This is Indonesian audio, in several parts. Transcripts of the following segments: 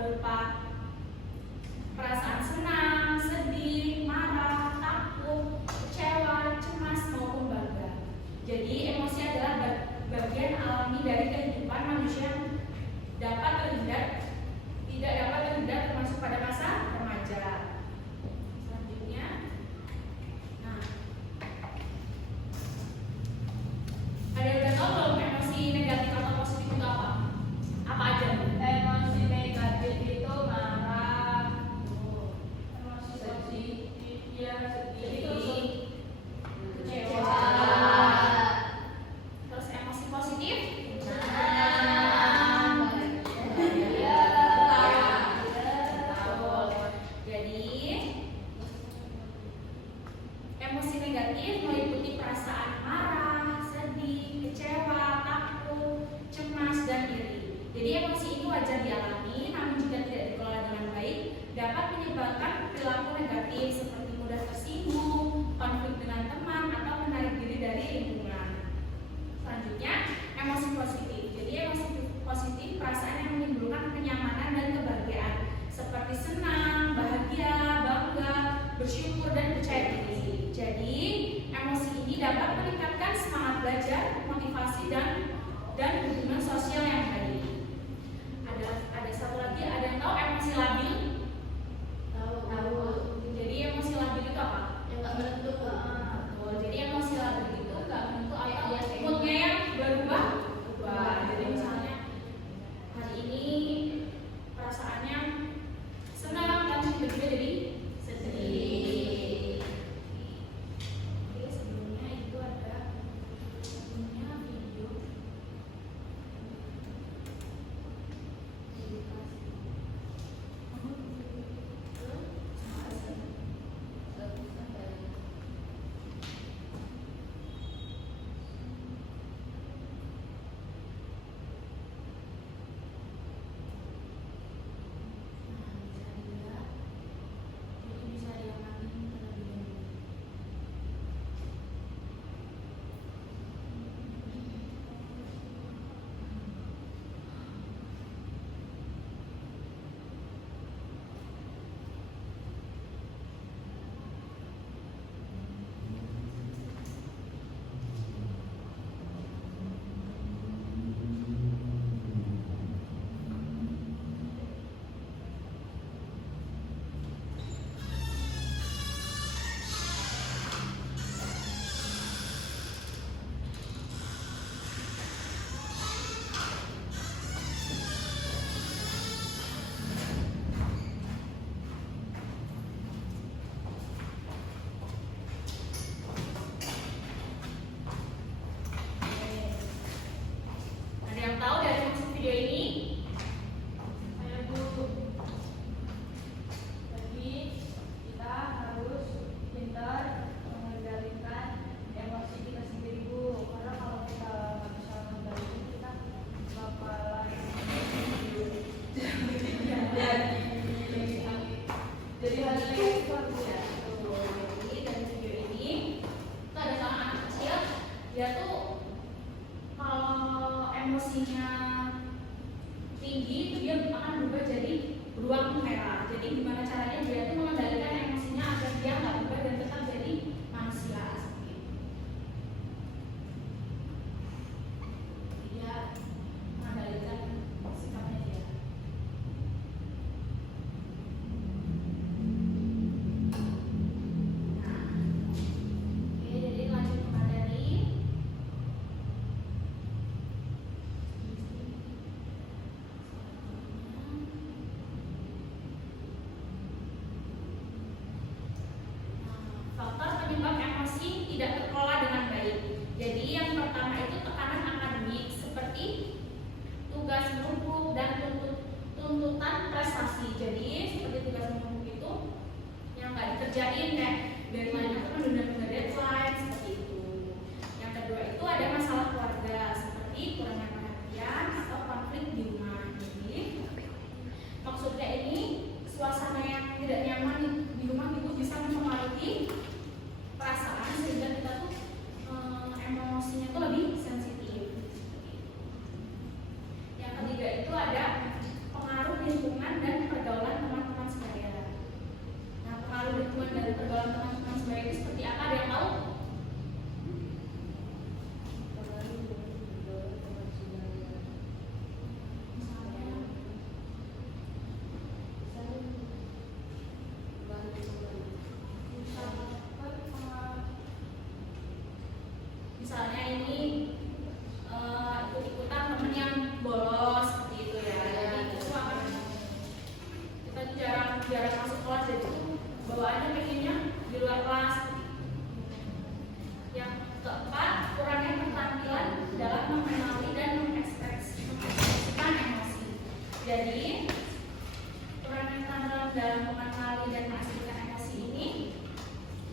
berupa perasaan senang, sedih, marah, takut, kecewa, cemas maupun bangga. Jadi emosi adalah bagian alami dari kehidupan manusia yang tidak dapat terhindar termasuk pada masa remaja. Selanjutnya, ada yang udah tahu belum emosi negatif atau positif itu apa? Apa aja? Emosi negatif itu marah. Emosi positif ya sedih, kecewa. Terus emosi positif? Emosi negatif meliputi perasaan marah, sedih, kecewa, takut, cemas, dan iri. Jadi emosi ini wajar dialami, namun jika tidak dikelola dengan baik, dapat menyebabkan perilaku negatif seperti mudah tersinggung, konflik dengan teman, atau menarik diri dari lingkungan. Selanjutnya, emosi positif. Jadi emosi positif perasaan yang menimbulkan kenyamanan dan kebahagiaan, seperti senang, bahagia, bangga, bersyukur, dan percaya diri. Jadi, emosi ini dapat meningkatkan semangat belajar, motivasi, dan hubungan sosial yang baik. Ada satu lagi, ada yang tahu emosi labil? Tahu. Jadi emosi labil itu apa? Yang nggak menentu. Betul. Jadi emosi labil itu nggak menentu ayat moodnya yang berubah. Jadi misalnya hari ini perasaannya senang, tapi tiba-tiba jadi sedih. Oke, sebelumnya itu ada video. Ada yang tahu dari maksud video ini? Saya Bu. Jadi kita harus pintar mengendalikan emosi kita sendiri Bu. Karena kalau kita nggak bisa mengendalikan kita bakalan jadi hal yang itu harus ya. Jadi dari video ini kita ada seorang anak kecil, dia tuh kalau emosinya tinggi itu dia akan berubah jadi beruang merah. Jadi gimana caranya dia tuh mengendalikan emosinya agar dia nggak berubah dan tetap jadi manusia asli. Dia mengendalikan sikapnya dia. Oke, jadi lanjut ke materi. Faktor penyebab emosi tidak terkelola dengan baik. Jadi yang pertama itu tekanan akademik seperti tugas menumpuk dan tuntutan prestasi. Jadi seperti tugas menumpuk itu yang nggak dikerjain kayak deadline atau menunda-nunda deadline seperti itu. Yang kedua itu ada masalah keluarga seperti kurangnya perhatian atau konflik di rumah. Jadi maksudnya ini suasana yang tidak nyaman di rumah itu bisa mempengaruhi perasaan sehingga kita tuh emosinya tuh lebih sensitif. Yang ketiga itu ada pengaruh lingkungan dan hubungan dari pergaulan teman-teman sebaya itu seperti apa? Ada yang tahu? Misalnya ini ikut-ikutan temen yang bolos seperti itu ya. Jadi itu akan kita jarang masuk kelas, jadi itu bawaannya pengennya di luar kelas. Yang keempat, kurangnya keterampilan dalam mengenali dan mengekspresikan emosi. Jadi kurangnya keterampilan dalam mengenali dan mengekspresikan emosi ini,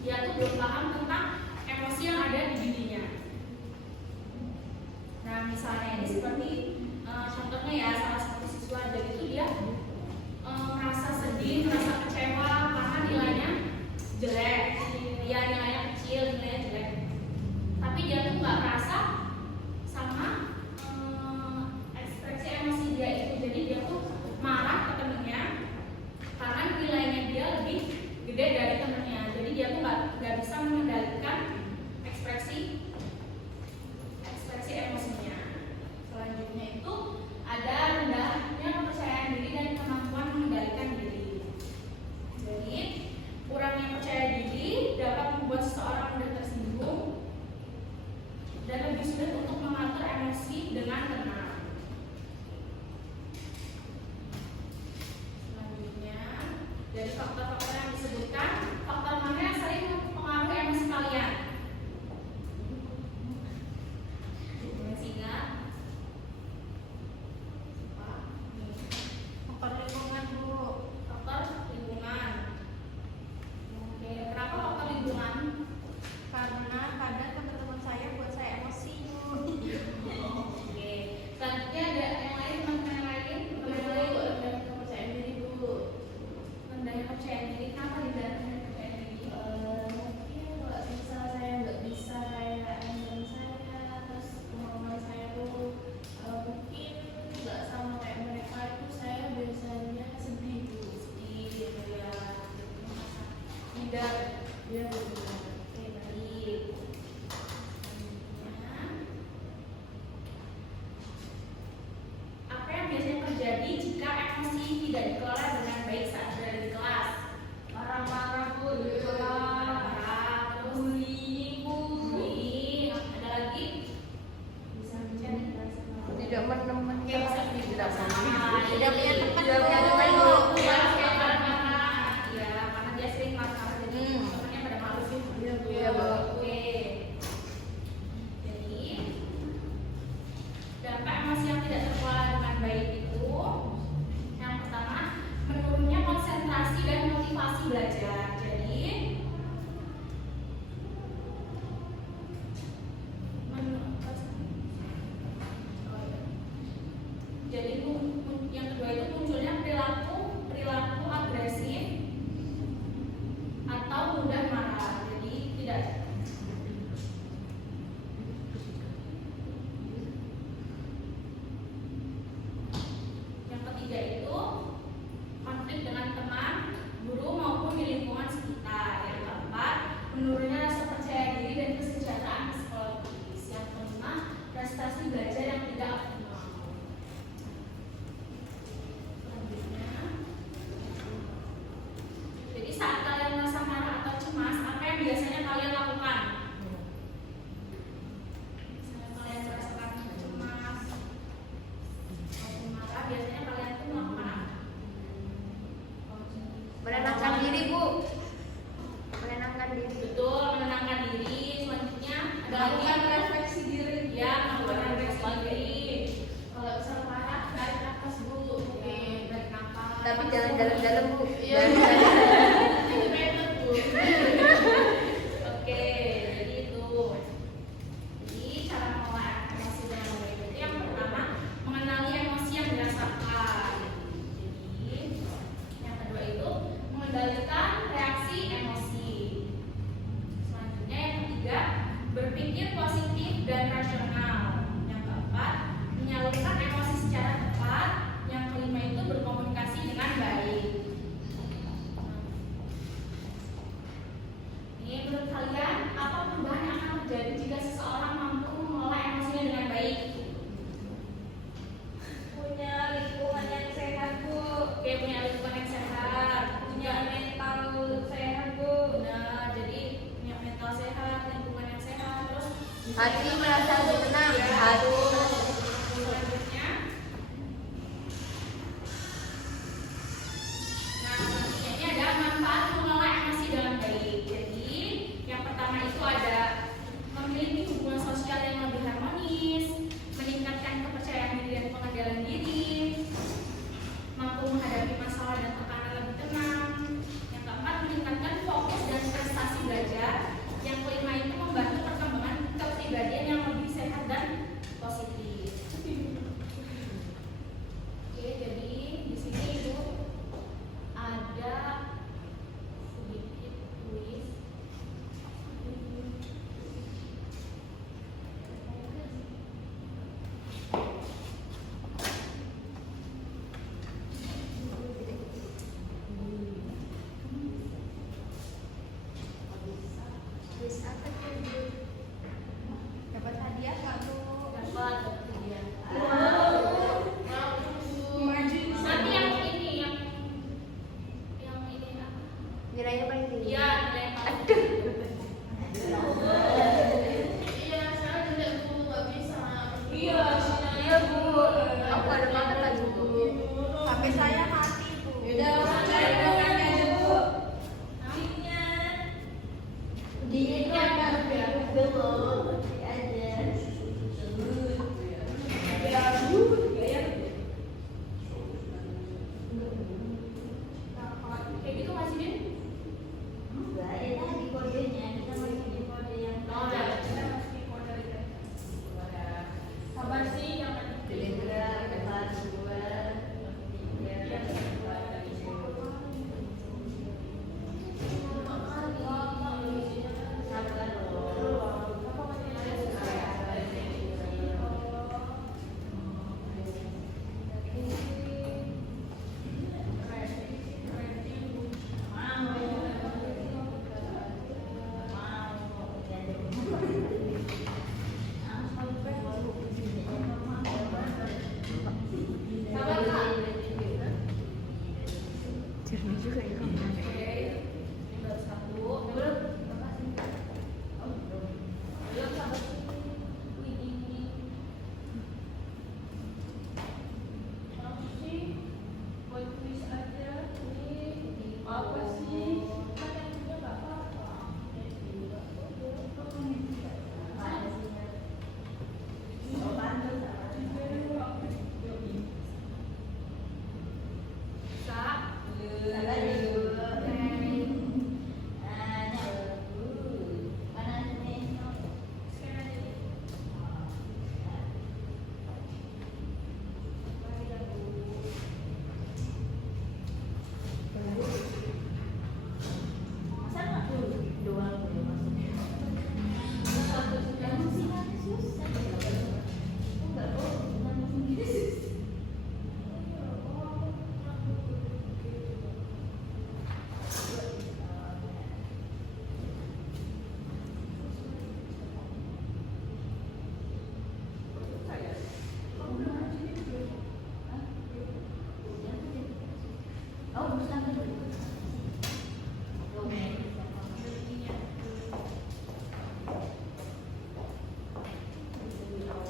dia tuh belum paham tentang emosi yang ada di dirinya. Nah, misalnya ini seperti contohnya ya, salah satu siswa jadi itu dia merasa sedih, merasa kecewa karena nilainya jelek, ya nilainya kecil, nilainya jelek. Tapi dia tuh nggak merasa sama ekspresi emosi dia itu. Jadi dia tuh marah ke temennya karena nilainya dia lebih gede dari temennya. Jadi dia tuh nggak bisa mengendalikan ekspresi emosinya. Selanjutnya itu ada rendahnya kepercayaan diri dan kemampuan mengendalikan diri. Jadi kurangnya percaya diri dapat membuat seseorang mudah tersinggung dan lebih sulit untuk mengatur emosi dengan tenang. Selanjutnya dari faktor-faktor yang disebutkan, faktor mana yang sering mempengaruhi emosi kalian? Faktor lingkungan, Bu. Faktor lingkungan. Oke, kenapa faktor lingkungan? Karena kadang teman-teman saya buat saya emosi, Bu. Oke. Selanjutnya ada yang lain, teman-teman yang lain? Rendah kepercayaan diri, Bu. Rendahnya kepercayaan diri. Kenapa rendahnya kepercayaan diri? Mungkin kalau misal saya nggak bisa kayak teman saya, terus kemauan saya tuh mungkin nggak sama kayak mereka, itu saya biasanya sedih, Bu. Sedih gitu ya. Tidak. Ya, benar. Oke, baik. Selanjutnya, apa yang biasanya terjadi jika emosi tidak dikelola dengan baik saat berada di kelas? Marah-marah, Bu, di kelas. Marah, terus Bullying, Bu. bullying. Ada lagi? Bisa mencari Tidak menemukan Oke, bisa tidak sama. tidak punya tempat, Tidak punya Bu. teman, Bu. Ya, kayak marah-marah. Iya, karena dia sering marah-marah jadi temennya pada malu sih. Iya, Bu. Oke. Jadi dampak emosi yang tidak terkelola dengan baik itu, yang pertama, menurunnya konsentrasi dan motivasi belajar. Jadi yang kedua itu munculnya perilaku agresif atau mudah marah. Jadi tidak. Yang ketiga itu konflik dengan teman, guru maupun di lingkungan sekitar. Yang keempat, menurunnya rasa percaya diri dan kesejahteraan psikologis. Yang kelima, prestasi belajar yang tidak optimal. Selanjutnya, jadi saat kalian merasa marah atau cemas, apa yang biasanya kalian lakukan? Misalnya kalian merasakan cemas atau marah, biasanya kalian tuh melakukan apa? Menenangkan diri, Bu. Menenangkan diri. Betul, menenangkan diri. Selanjutnya ada lagi Melakukan refleksi diri. ya, melakukan refleksi diri. Kalau misalnya marah, tarik nafas, Bu. Oke, tarik nafas. Tapi jangan dalam-dalam, Bu. Iya. Itu benar, Bu. Oke, jadi itu. Jadi cara mengelola emosi dengan baik itu yang pertama, mengenali emosi yang dirasakan. Jadi yang kedua itu mengendalikan reaksi emosi. Selanjutnya yang ketiga, berpikir positif dan rasional. Yang keempat, menyalurkan emosi secara tepat. Yang kelima itu berkomunikasi dengan baik. pertama itu ada memiliki hubungan sosial yang lebih harmonis, meningkatkan kepercayaan diri dan pengendalian diri, mampu menghadapi masalah dan tekanan lebih tenang. Yang keempat, meningkatkan fokus dan prestasi belajar. Yang kelima itu membantu perkembangan kepribadian yang lebih sehat dan positif. Oke, jadi di sini itu ada sedikit kuis. Kuis apa tuh, Bu? Dapat hadiah nggak, Bu? Dapat hadiah. Mau Nanti yang ini yang ini apa? Nilainya paling tinggi. Iya, nilai paling Aduh. Iya, saya tidak Bu, nggak bisa. Iya, Iya, Bu. Aku nggak ada makan lagi, Bu. HP saya mati, Bu. Yaudah, saya makan aja Bu. namanya. Di itu ada belum aja. Kayak gitu nggak sih, Din? Enggak, ya tadi kodenya kita masih di kode yang Oh, ya, kita masih di kode aja. Sabar sih, jangan depan dua, tiga, sabar loh. Sabar, Kak. Jernih juga ya. Oke, ini baru satu. Belum? Belum, sabar sih. Wih, ini. Apa sih? Buat tulis aja. Ini apa sih? Kan yang punya nggak apa-apa. Bisa.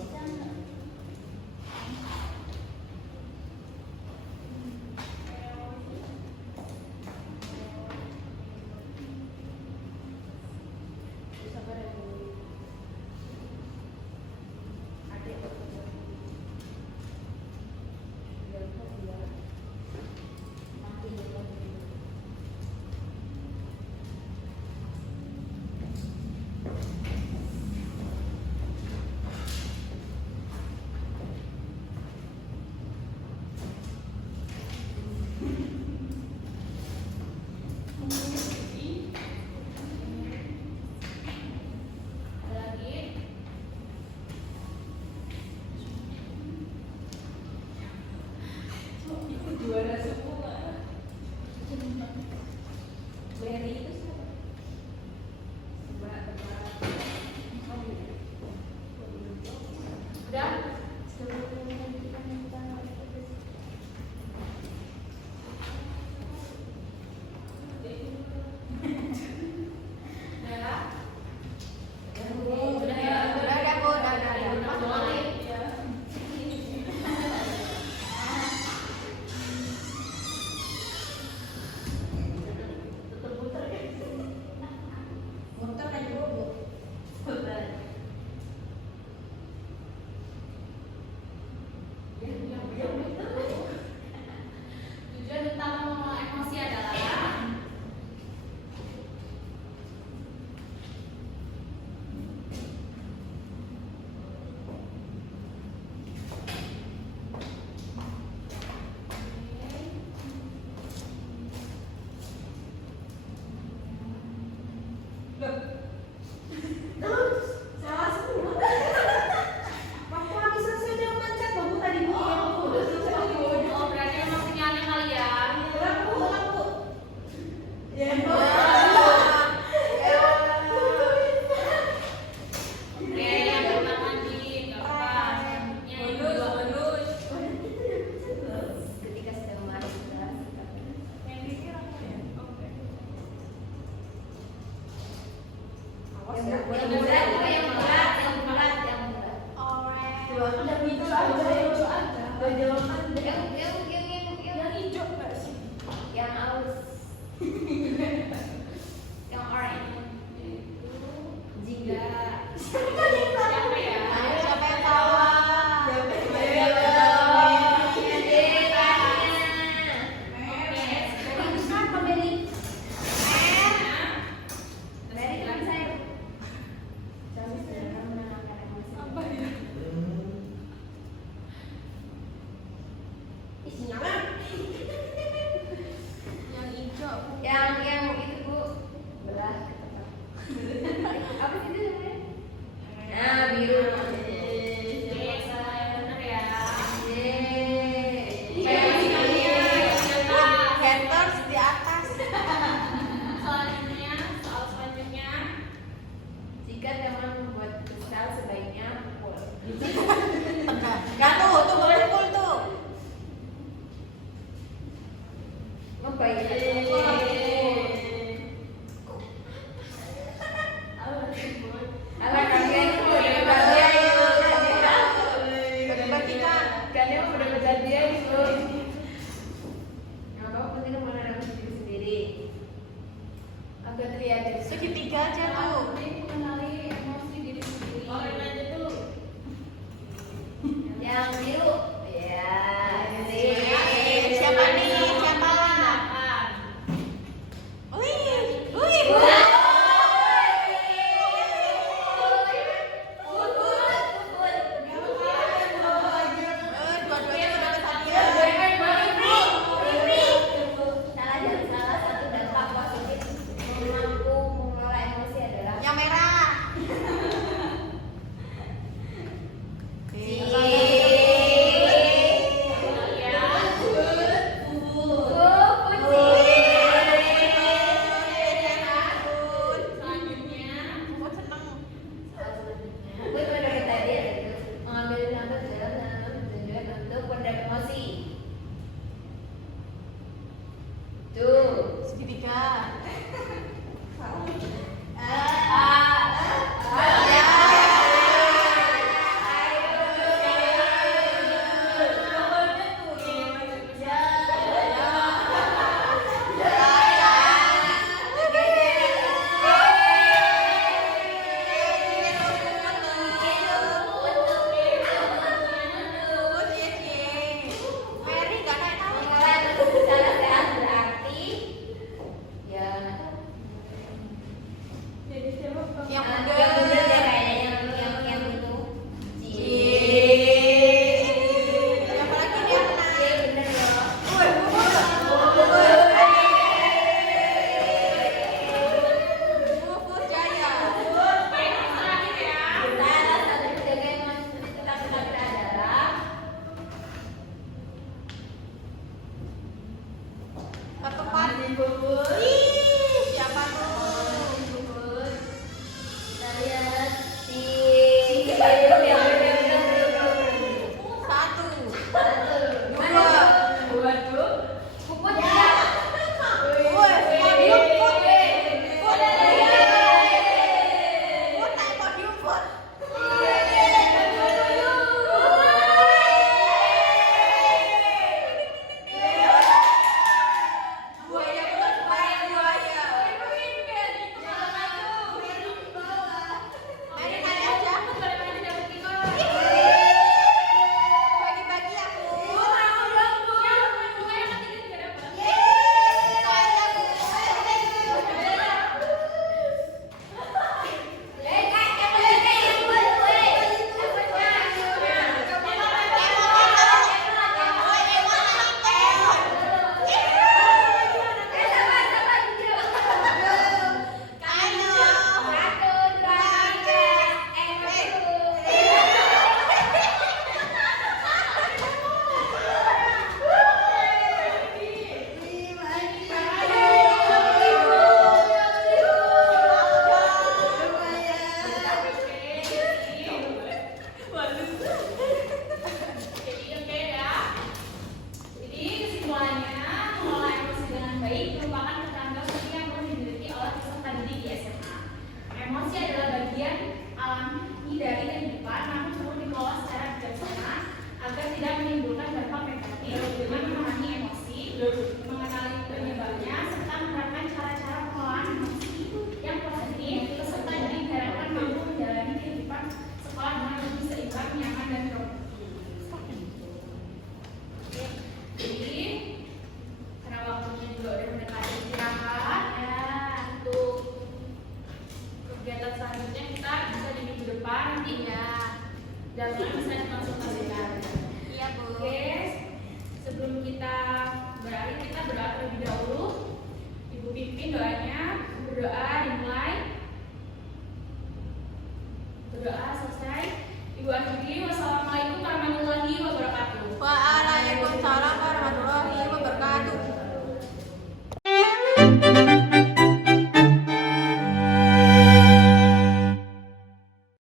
Sekarang aja. Nanti Segitiga aja tuh. Mengenali emosi diri sendiri. Yang biru. Ya, siapa nih? Siapa? Wih, dua-duanya sudah kesakitan. Salah satu dampak positif mampu mengelola emosi adalah Yang merah. Selanjutnya, Aku seneng. gue dari tadi ada itu mengambil nafas dalam tujuan untuk pendam emosi. Tuh. Segitiga. Mary gak naik Secara sehat berarti ya yang yang muda. bener ya kayaknya yang itu. Siapa lagi dia menang? Iya bener loh. Pupus Jaya. terakhir ya. Salah satu jaga emosi tetap adalah Ketupat. Ih, siapa tuh? kita lihat si yang Satu. dua puput ya. Woi, podium put. Put. Put naik podium put. Buaya put, buaya. Mari naik aja. Bagi-bagi aku. Jadi oke ya. Jadi kesimpulannya, mengelola emosi dengan baik merupakan keterampilan yang perlu dimiliki oleh peserta didik di SMA. Emosi adalah bagian alami dari kehidupan, namun perlu dikelola secara bijaksana agar tidak menimbulkan dampak negatif. Dengan memahami emosi, mengenali penyebabnya, serta menerapkan cara-cara pengelolaan emosi yang positif, peserta didik diharapkan mampu menjalani kehidupan sekolah dengan lebih seimbang, nyaman, dan produktif. Jadi karena waktunya juga udah mendekati istirahat ya, untuk kegiatan selanjutnya kita bisa di minggu depan nanti ya, dan bisa dikonsultasikan. Iya, Bu. Oke, sebelum kita berakhir kita berdoa terlebih dahulu. Ibu pimpin doanya, berdoa dimulai, berdoa selesai. Ibu akhiri.